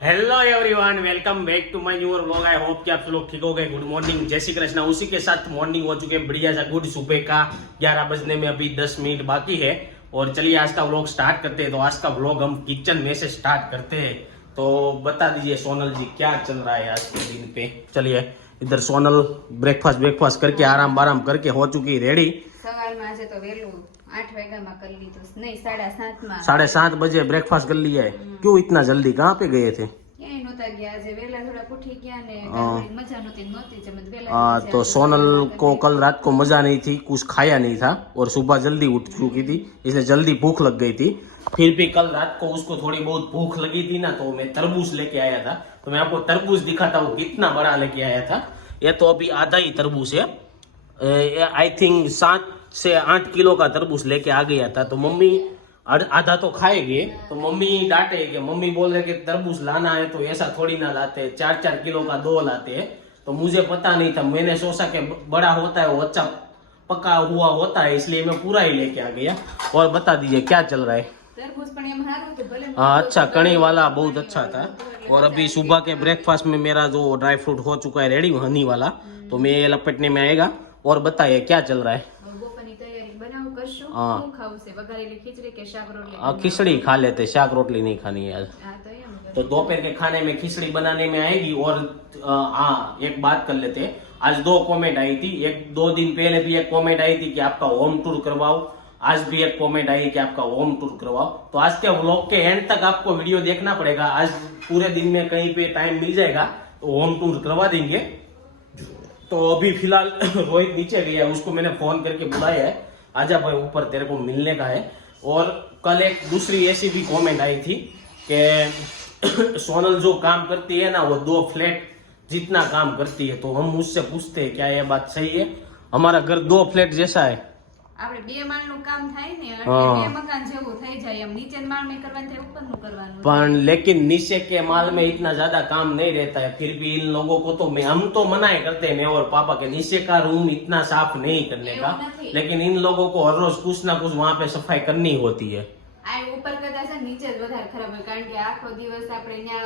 Hello everyone, welcome back to my new vlog. I hope कि आप लोग ठीक हो गए। गुड मॉर्निंग, जय श्री कृष्णा। उसी के साथ मॉर्निंग हो चुके हैं बढ़िया सा गुड। सुबह का 11 बजने में अभी 10 मिनट बाकी है और चलिए आज का व्लॉग स्टार्ट करते हैं। तो आज का व्लॉग हम किचन में से स्टार्ट करते हैं। तो बता दीजिए सोनल जी क्या चल रहा है आज के दिन पे। चलिए इधर सोनल ब्रेकफास्ट करके आराम करके हो चुकी रेडी। સવારમાં આજે તો વહેલું 8 વાગ્યામાં કરી લીધું નહીં 7:30 માં 7:30 बजे ब्रेकफास्ट कर लिया है। क्यों इतना जल्दी, कहाँ पे गए थे? ક્યાંય નહોતા ગયા આજે વહેલા થોડા ઉઠી ગયા ને મજા નહોતી જમત વહેલા तो सोनल को कल रात को मजा नहीं थी, कुछ खाया नहीं था और सुबह जल्दी उठ चुकी थी, इसलिए जल्दी भूख लग गई थी। फिर भी कल रात को उसको थोड़ी बहुत भूख लगी थी ना, तो मैं तरबूज लेके आया था। तो मैं आपको तरबूज दिखाता हूँ कितना बड़ा लेके आया था। ये तो अभी आधा ही तरबूज है, आई थिंक 7 से 8 किलो का तरबूज लेके आ गया था। तो मम्मी आधा तो खाएंगे, तो मम्मी डांटे कि मम्मी बोल रहे कि तरबूज लाना है तो ऐसा थोड़ी ना लाते, 4-4 किलो का 2 लाते हैं। तो मुझे पता नहीं था, मैंने सोचा कि बड़ा होता है वो अच्छा पका हुआ होता है, इसलिए मैं पूरा ही लेके आ गया। और बता दीजिए क्या चल रहा है? તરબૂચ પણ એમ હારું કે ભલે हाँ अच्छा, कणी वाला बहुत अच्छा था। और अभी सुबह के ब्रेकफास्ट में मेरा जो ड्राई फ्रूट हो चुका है रेडी, हनी वाला, तो मैं ये लपेटने में आएगा। और बताइए क्या चल रहा है? બપોરની તૈયારી બનાવું કરશું हाँ। શું ખાવું છે વઘારેલી ખીચડી કે શાક રોટલી खिचड़ी खा लेते, शाक रोटली नहीं खानी है आज। હા તો એમ तो दोपहर के खाने में खिचड़ी बनाने में आएगी। और हाँ एक बात कर लेते हैं, आज 2 कमेंट आई थी। 1-2 दिन पहले भी एक कमेंट आई थी कि आपका होम टूर करवाओ, आज भी एक कमेंट आई कि आपका होम टूर करवाओ। तो आज के व्लॉग के एंड तक आपको वीडियो देखना पड़ेगा। आज पूरे दिन में कहीं पे टाइम मिल जाएगा तो होम टूर करवा देंगे। तो अभी फिलहाल रोहित नीचे गया है, उसको मैंने फोन करके बुलाया है, आजा भाई ऊपर तेरे को मिलने का है। और कल एक दूसरी ऐसी भी कमेंट आई थी कि सोनल जो काम करती है ना वो 2 फ्लैट जितना काम करती है। तो हम उससे पूछते हैं क्या ये बात सही है? हमारा घर 2 फ्लैट जैसा है। આપણે બે માળનું કામ થાય ને એટલે हाँ। બે મકાન જેવું થઈ જાય એમ નીચે માળ में કરવાનું થાય ઉપરનું કરવાનું पर लेकिन नीचे के माल में इतना ज्यादा काम नहीं रहता है। फिर भी इन लोगों को तो हम तो मना करते हैं, मैं और पापा के नीचे का रूम इतना साफ नहीं करने का, लेकिन इन लोगों को हर रोज कुछ ना कुछ वहाँ पे सफाई करनी होती है। આ ઉપર કરતા છે નીચે જ વધારે ખરાબ હોય કારણ કે આખો દિવસ આપણે ત્યાં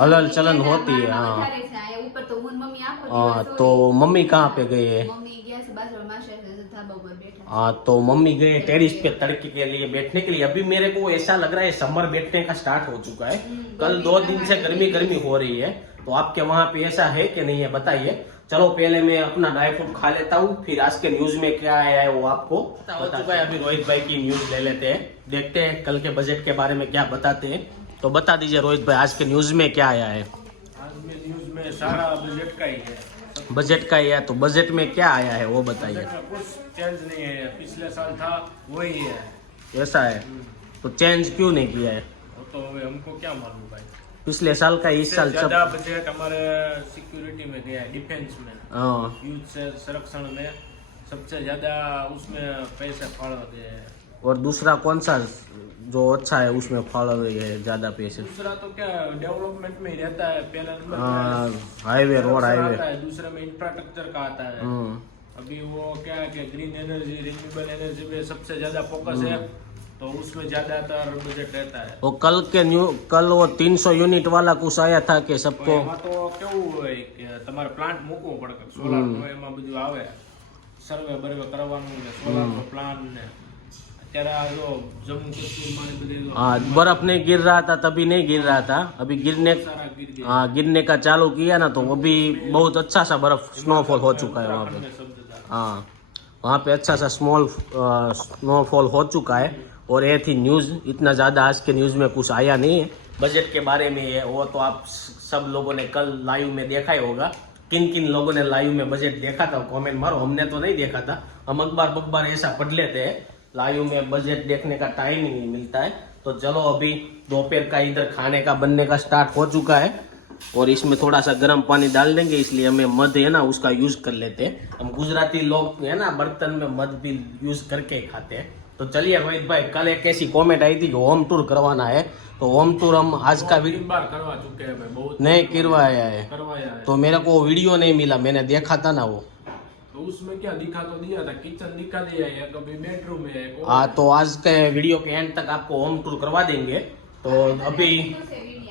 હલન ચલન होती है। हाँ વધારે છે આ ઉપર તો હું ને મમ્મી આખો हाँ, દિવસ तो मम्मी कहाँ पे गए है? મમ્મી ગયા છે બાજુ માસે ધાબા ઉપર બેઠા हाँ तो मम्मी गए टेरिस पे तड़के के लिए बैठने के लिए। अभी मेरे को ऐसा लग रहा है समर बैठने का स्टार्ट हो चुका है। कल 2 दिन से गर्मी हो रही है। तो आपके वहाँ पे ऐसा है कि नहीं है बताइए। चलो पहले मैं अपना ड्राई फ्रूट खा लेता हूँ, फिर आज के न्यूज में क्या आया है वो आपको बता चुका है। अभी रोहित भाई की न्यूज ले लेते हैं, देखते हैं कल के बजट के बारे में क्या बताते हैं। तो बता दीजिए रोहित भाई आज के न्यूज में क्या आया है? आज में न्यूज में सारा बजट का ही है। बजट का ही है, तो बजट में क्या आया है वो बताइए। बजट में कुछ चेंज नहीं है, पिछले साल था वही है। ऐसा है तो चेंज क्यों नहीं किया है? वो तो अभी हमको क्या मालूम भाई। पिछले साल का इस साल सब। ज्यादा बजट हमारे सिक्योरिटी में गया है, डिफेंस में, हाँ युद्ध से संरक्षण में सबसे ज्यादा उसमें पैसे फाड़ गए हैं। और दूसरा कौन सा जो अच्छा है उसमें फॉलो रही है ज्यादा पैसे? दूसरा तो क्या डेवलपमेंट में ही रहता है, पहला नंबर पे हाईवे, रोड आता हाईवे। है, दूसरे में इंफ्रास्ट्रक्चर का आता है। अभी वो क्या है कि ग्रीन एनर्जी, रिन्यूएबल एनर्जी में सबसे ज्यादा फोकस है, तो उसमें ज्यादातर बजट रहता है। वो कल वो 300 यूनिट वाला कुछ आया था कि सबको। એમાં તો કેવું હોય કે તમારે પ્લાન્ટ મૂકવો પડે, સોલાર નો એમાં બધું આવે, સર્વે બર્વે કરવાનું ને સોલાર નો પ્લાન ને અત્યારે આ જો જમ્મુ કાશ્મીર માં બધી हाँ बर्फ नहीं गिर रहा था तभी नहीं गिर रहा था, अभी गिरने સારા ગીર ગયા हाँ गिरने का चालू किया ना तो अभी बहुत अच्छा सा बर्फ स्नोफॉल हो चुका है वहाँ पे। શબ્દ हाँ वहाँ पे अच्छा सा स्नोफॉल हो चुका है। और ये थी न्यूज़, इतना ज़्यादा आज के न्यूज़ में कुछ आया नहीं है। बजट के बारे में है वो तो आप सब लोगों ने कल लाइव में देखा ही होगा। किन किन लोगों ने लाइव में बजट देखा था कमेंट मारो। हमने तो नहीं देखा था, हम अखबार ऐसा पढ़ लेते हैं, लाइव में बजट देखने का टाइम ही नहीं मिलता है। तो चलो अभी दोपहर का इधर खाने का बनने का स्टार्ट हो चुका है और इसमें थोड़ा सा गर्म पानी डाल देंगे, इसलिए हमें मध है ना उसका यूज कर लेते हैं। हम गुजराती लोग है ना बर्तन में मध भी यूज करके ही खाते हैं। तो चलिए रोहित भाई, कल एक ऐसी कमेंट आई थी कि होम टूर करवाना है, तो होम टूर हम आज का तीन बार करवा चुके हैं भाई, बहुत नहीं करवाया है। करवाया है। तो मेरे को वीडियो नहीं मिला, मैंने देखा था ना वो। तो उसमें क्या दिखा तो दिया था, किचन दिखा दिया है, कभी बेडरूम है, हाँ तो आज के वीडियो के एंड तक आपको होम टूर करवा देंगे। तो अभी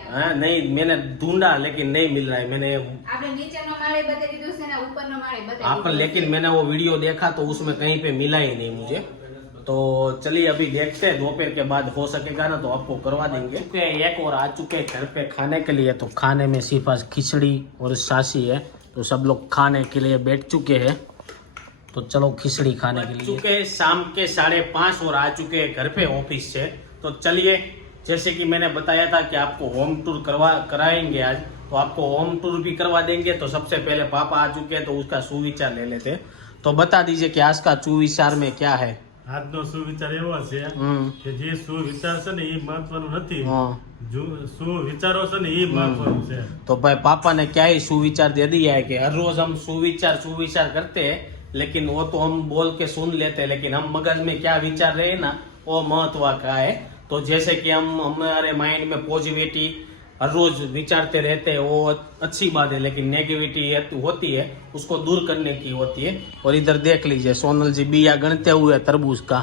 हाँ नहीं, मैंने ढूंढा लेकिन नहीं मिल रहा है। मैंने આપણે નીચેનો માળે બતાવી દીધું છે ને ઉપરનો માળે બતાવી हाँ, पर દીધું लेकिन मैंने वो वीडियो देखा तो उसमें कहीं पे मिला ही नहीं मुझे। तो चलिए अभी देखते हैं, दोपहर के बाद हो सकेगा ना तो आपको करवा देंगे। एक और आ चुके हैं घर पे खाने के लिए। तो खाने में सिर्फ आज खिचड़ी और सासी है, तो सब लोग खाने के लिए बैठ चुके हैं। तो चलो खिचड़ी खाने के लिए चुके हैं। शाम के 5:30 और आ चुके हैं घर पे ऑफिस से। तो चलिए, जैसे कि मैंने बताया था कि आपको होम टूर कराएंगे आज, तो आपको होम टूर भी करवा देंगे। तो सबसे पहले पापा आ चुके हैं, तो उसका सुविचार ले लेते। तो बता दीजिए कि आज का सुविचार में क्या है। આજનો સુવિચાર એવો છે કે જે સુવિચાર છે ને એ મહત્વનું નથી, જો સુવિચારો છે ને એ મહત્વનું છે। तो भाई पापा ने क्या ही सुविचार दे दिया है कि हर रोज हम सुविचार करते हैं, लेकिन वो तो हम बोल के सुन लेते हैं, लेकिन हम मगज में क्या विचार रहे ना वो महत्व का है। तो जैसे कि हम हमारे माइंड में पॉजिटिविटी हर रोज विचारते रहते हैं, वो अच्छी बात है, लेकिन नेगेटिविटी होती है उसको दूर करने की होती है। और इधर देख लीजिए सोनल जी बिया गणते हुए तरबूज का,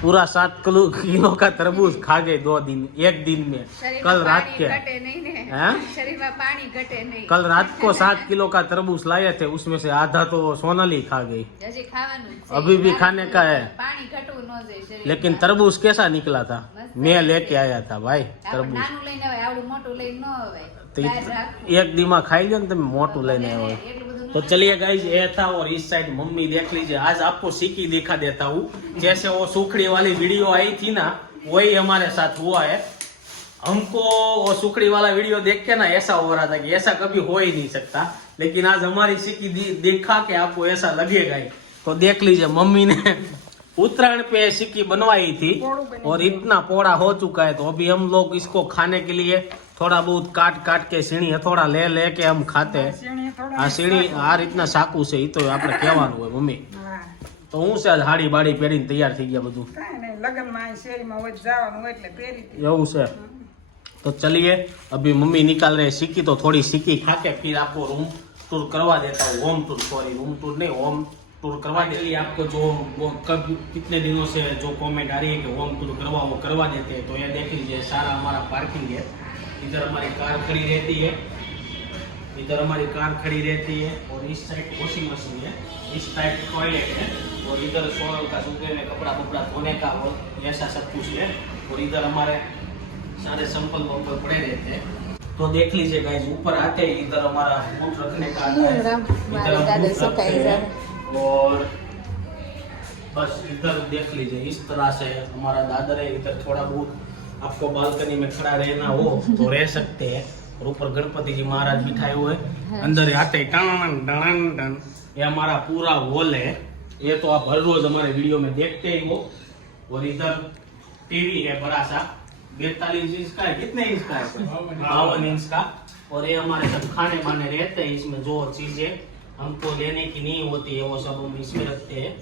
पूरा 7 किलो का तरबूज खा गए 2 दिन, एक दिन में। कल रात के ઘટે નહીં ને हैं? શરીરમાં પાણી ઘટે નહીં। कल रात को 7 किलो का तरबूज लाए थे, उसमें से आधा तो सोनल ही खा गई। હજી ખાવાનું જ છે। अभी भी खाने का है, પાણી ઘટવું ન જોઈએ શરીરમાં। लेकिन तरबूज कैसा निकला था, मैं लेके आया था भाई આપણે तरबूज। નાનું લઈને આવે આવડું મોટું લઈને ન આવે। तो બહાર રાખવું। एक दिमाग खाई लो तुम मोटू लेने आए हो। એટલું બધું तो चलिए गाइस, ये था। और इस साइड मम्मी देख लीजिए, आज आपको सीकी दिखा देता हूँ। जैसे वो सुखड़ी वाली वीडियो आई थी ना, वही हमारे साथ हुआ है। हमको वो सुखड़ी वाला वीडियो देख के ना ऐसा हो रहा था कि ऐसा कभी हो ही नहीं सकता, लेकिन आज हमारी सीकी देखा के आपको ऐसा लगेगा ही। तो देख लीजिए, मम्मी ने उत्तरायण पे सिक्की बनवाई थी और इतना पोड़ा हो चुका है। तो अभी हम लोग इसको खाने के लिए थोड़ा बहुत काट के सीणी हथौड़ा ले के हम खाते हैं। आ सीणी आ રીતના સાકું છે, એ તો આપણે કહેવાનું હોય મમ્મી। તો હું છે હાડી બાડી પહેરીને તૈયાર થઈ ગયા બધું એવું છે। तो चलिए अभी मम्मी निकाल रहे सिक्की, तो थोड़ी सिक्की खा के फिर आपको रूम टूर करवा देता हूँ। Home tour, sorry room tour नहीं, होम टूर करवा दे। लिए आपको जो वो कब कितने दिनों से जो कमेंट आ रही है कि होम टूर वो करवा देते हैं। तो ये देख लीजिए, सारा हमारा पार्किंग है। इधर हमारी कार खड़ी रहती है, इधर हमारी कार खड़ी रहती है, और इस साइड वॉशिंग मशीन है, इस साइड टॉयलेट है, और इधर सोनल का सूखे में कपड़ा धोने का और ऐसा सब कुछ है। और इधर हमारे सारे संपल वंपल पड़े रहते हैं। तो देख लीजिए गाइस, ऊपर आते ही इधर हमारा बूट रखने का आता है, इधर हम बूट रखते हैं। और बस इधर देख लीजिए, इस तरह से हमारा दादर है। इधर थोड़ा बहुत आपको बालकनी में खड़ा रहना हो तो रह सकते हैं। और ऊपर गणपति जी महाराज बिठाए हुए, अंदर आते टन, ये हमारा पूरा हॉल है। ये तो आप हर रोज हमारे वीडियो में देखते ही हो। और इधर टीवी है बड़ा सा, 42 इंच का है, कितने इंच का है, 52 इंच का। और ये हमारे सब खाने बाने रहते हैं। इसमें जो चीजें हमको लेने की नहीं होती है वो सब हम इसमें रखते हैं।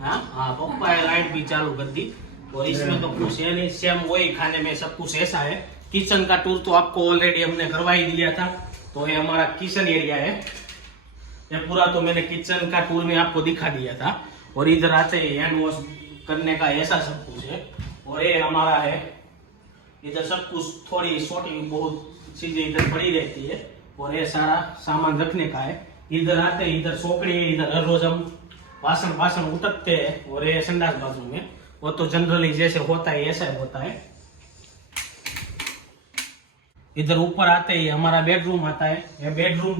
हाँ, पप्पा लाइट भी चालू कर दी। और इसमें तो कुछ है नहीं, सेम वही खाने में सब कुछ ऐसा है। किचन का टूर तो आपको ऑलरेडी हमने करवा ही दिया था। तो ये हमारा किचन एरिया है, ये पूरा तो मैंने किचन का टूर में आपको दिखा दिया था। और इधर आते हैं हैंड वॉश करने का ऐसा सब कुछ है। और ये हमारा है, इधर सब कुछ थोड़ी छोटी बहुत चीजें इधर पड़ी रहती है। और ये सारा सामान रखने का है। इधर आते हैं, इधर सोकड़ी है, इधर हर रोज हम बासन उठकते हैं। और ये संडास बाजू में, वो तो जनरली जैसे होता है ऐसा होता है। इधर ऊपर आते ही हमारा बेडरूम आता है। ये बेडरूम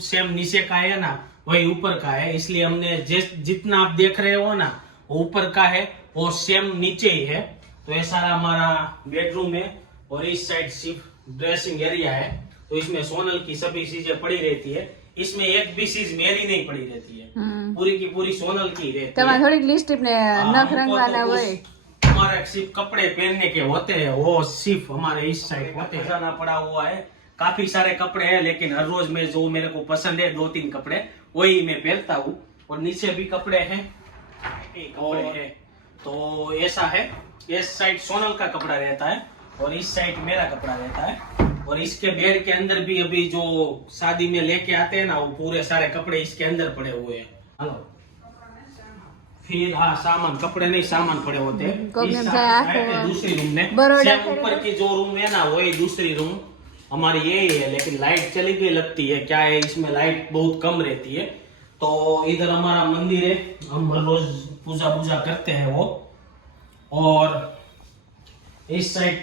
सेम नीचे का है ना, वही ऊपर का है। इसलिए हमने जितना आप देख रहे हो ना वो ऊपर का है, वो सेम नीचे ही है। तो ये सारा हमारा बेडरूम है। और इस साइड सिर्फ ड्रेसिंग एरिया है। तो इसमें सोनल की सभी चीजें पड़ी रहती है। इसमें एक भी चीज मेरी नहीं पड़ी रहती है, पूरी की पूरी सोनल की रहती है। થોડીક લિપસ્ટિક ને નખ રંગવાના હોય। हमारे सिर्फ कपड़े पहनने के होते हैं, वो सिर्फ हमारे इस साइड होते हैं। खजाना पड़ा हुआ है, काफी सारे कपड़े हैं, लेकिन हर रोज में जो मेरे को पसंद है 2-3 कपड़े वही मैं पहनता हूँ। और नीचे भी कपड़े हैं, और है तो ऐसा है। इस साइड सोनल का कपड़ा रहता है और इस साइड मेरा कपड़ा रहता है। और इसके बेड के अंदर भी अभी जो शादी में लेके आते हैं ना, वो पूरे सारे कपड़े इसके अंदर पड़े हुए हैं। हेलो, फिर हाँ सामान, कपड़े नहीं सामान पड़े होते कब इस में साथ भाई आँखों बैठे में दूसरी रूम में बरोड़ा सेम ऊपर की जो रूम है ना वही दूसरी रूम हमारी यही है, लेकिन लाइट चली गई लगती है। क्या है इसमें लाइट बहुत कम रहती है। तो इधर हमारा मंदिर है, हम रोज पूजा करते हैं वो। और इस साइड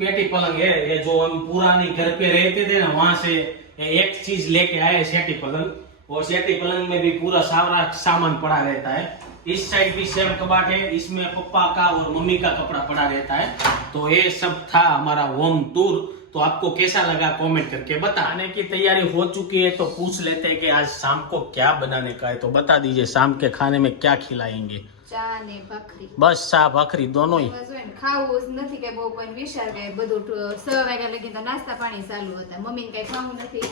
पेटी पलंग है, ये जो हम पुरानी घर पे रहते थे ना वहां से एक चीज लेके आए सेटी पलंग। और सेटी पलंग में भी पूरा सारा सामान पड़ा रहता है। इस साइड भी सेम कबाट है, इसमें पप्पा का और मम्मी का कपड़ा पड़ा रहता है। तो ये सब था हमारा होम टूर। तो आपको कैसा लगा कमेंट करके बताने की तैयारी हो चुकी है। तो पूछ लेते हैं कि आज शाम को क्या बनाने का है, तो बता दीजिए शाम के खाने में क्या खिलाएंगे। ચા ને ભાખરી बस चा भाखरी दोनों ही। એમાં જોઈએ ને ખાવું જ નથી કે બહુ કોઈ વિચાર કે બધું 6 વાગ્યા લગી તો નાસ્તા પાણી ચાલુ હતા, મમ્મીને કઈ ખાવું નથી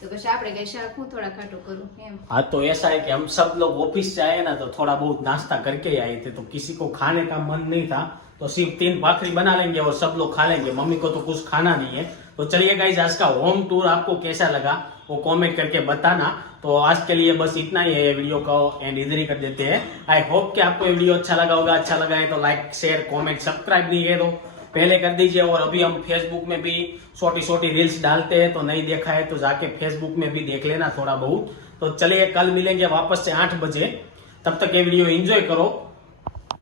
तो कहीं આપણે કઈ શાક હું થોડા ખાટું કરું એમ। हाँ तो ऐसा है कि हम सब लोग ऑफिस से आए ना तो थोड़ा बहुत नाश्ता करके ही आए थे, तो किसी को खाने का मन नहीं था तो सिर्फ 3 भाखरी बना लेंगे और सब लोग खा लेंगे। मम्मी को तो कुछ खाना नहीं है। तो चलिए गाइस आज का होम टूर आपको कैसा लगा वो कमेंट करके बताना। तो आज के लिए बस इतना ही है, वीडियो को एंड इधर ही कर देते हैं। आई होप कि आपको ये वीडियो अच्छा लगा होगा। अच्छा लगा है तो लाइक शेयर कमेंट सब्सक्राइब नहीं है तो पहले कर दीजिए। और अभी हम फेसबुक में भी छोटी छोटी रील्स डालते हैं, तो नहीं देखा है तो जाके फेसबुक में भी देख लेना थोड़ा बहुत। तो चलिए कल मिलेंगे वापस से 8 बजे, तब तक ये वीडियो एंजॉय करो।